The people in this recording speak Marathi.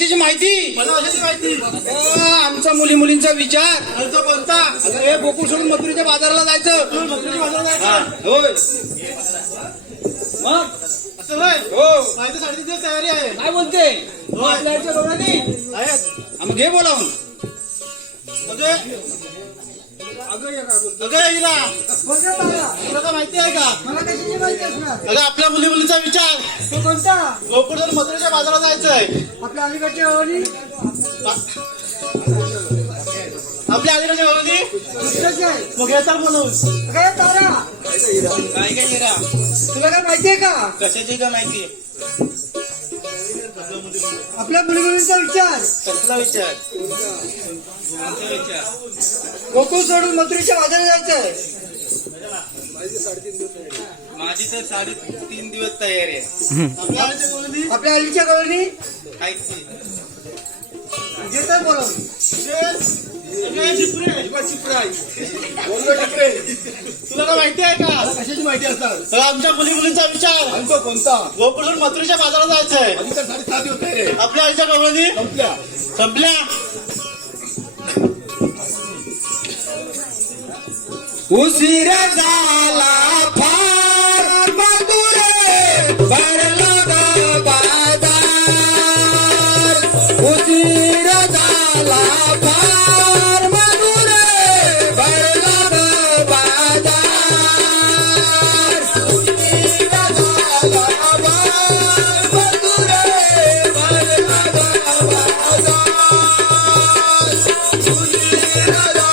कशाची माहिती? मला कशाची माहिती? आमचा मुली मुलींचा विचार. आमचा कोणता? हे गोकुळ सोडून मथुरेच्या बाजाराला जायचं. मथुरेच्या बाजारात हा, जायचं. होय. मग असं होय. हो. काय तर 3.5 दिवस तयारी आहे. काय बोलते? होय. आपल्या आईच्या गवळणी आहेत. मग घे बोलावून. म्हणजे अगं हिरा, तुला काय माहिती आहे का? मला कशाची माहिती असणार? अगं आपल्या मुली मुलींचा विचार. तो कोणता? गोकुळधर मथुरेच्या बाजारात जायचंय. आपल्या अलीकडच्या गावानी आपल्या आदिवासी गावांनी दुसऱ्याची आहे. मग येतात म्हणून. काय तारा, काय काय हिरा? तुला काय माहिती आहे का? कशाची का माहिती? आपल्या मुलीमुलींचा विचार. कसला विचार? कोणता विचार? गोकुळ सोडून मथुरेच्या बाजारात जायचंय. माझी तर 3.5 दिवस तयारी आहे. आपल्या आदिवासी मुली आपल्या अलीच्या गावानी काहीच घेतात बोलावून. तुला काय माहिती आहे का? कशाची माहिती असणार? अगं आमच्या मुली मुलींचा विचार. आमचा कोणता? गोकुळधर मथुरेच्या बाजारात जायचंय. आधी तर 7.5 दिवस आहे रे. आपल्या आईच्या गवळणी संपल्या. संपल्या. उशीर झाला फार मथुरे भरला ग बाजार. उशीर झाला फार मथुरे भरला ग बाजार. उशीर झाला फार मथुरे भरला ग बाजार. उशीर झाला